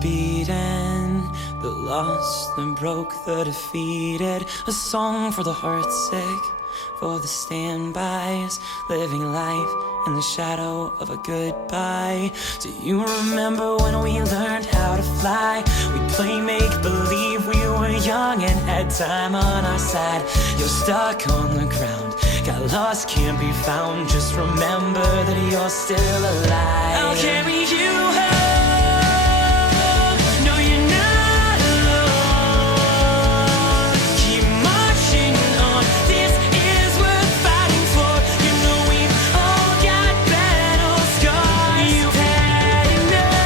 beaten, the lost, the broke, the defeated. A song for the heartsick, for the standbys, living life in the shadow of a goodbye. Do you remember when we learned how to fly? We'd play make-believe, we were young and had time on our side. You're stuck on the ground, got lost, can't be found. Just remember that you're still alive. I'll carry you home. No, you're not alone. Keep marching on. This is worth fighting for. You know we've all got battle scars. You've had enough,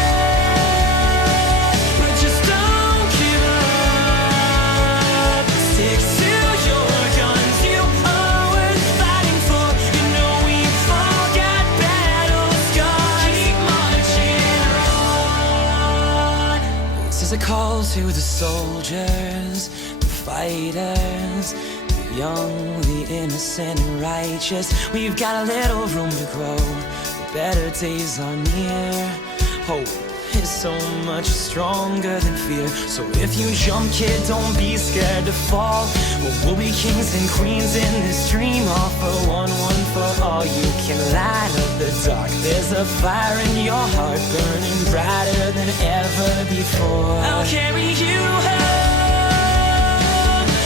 but just don't give up. Stick to your guns. You are worth fighting for. You know we've all got battle scars. Keep marching on. This is a call to the soldiers, the fighters, the young, the innocent and righteous. We've got a little room to grow. The better days are near. Hope is so much stronger than fear. So if you jump, kid, don't be scared to fall. Well, we'll be kings and queens in this dream. All for one for all. You can light up the dark. There's a fire in your heart burning brighter than ever before. I'll carry you home.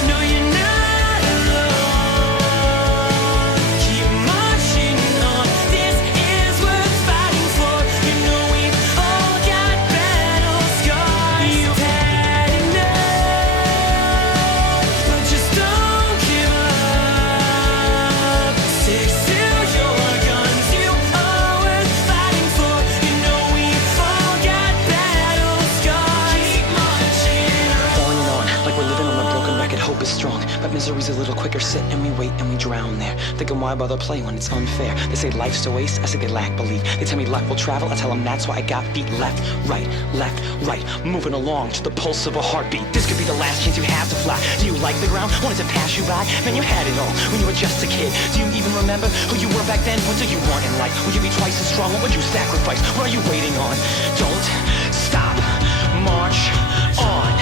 No, you're not alone. Keep marching on. This is worth fighting for. You know we've all got battle scars. You've had enough, but just don't give up. Stick to your guns. You are worth fighting for. You know we've all got battle scars. Keep marching on. Like we're living on a broken record, hope is strong, but misery's a little quicker. Sit and we wait and we drown there, thinking why bother play when it's unfair. They say life's a waste, I say they lack belief. They tell me luck will travel, I tell them that's why I got feet left, right, moving along to the pulse of a heartbeat. This could be the last chance you have to fly. Do you like the ground? Wanted to pass you by? Man, you had it all when you were just a kid. Do you even remember who you were back then? What do you want in life? Would you be twice as strong? What would you sacrifice? What are you waiting on? Don't stop, march on.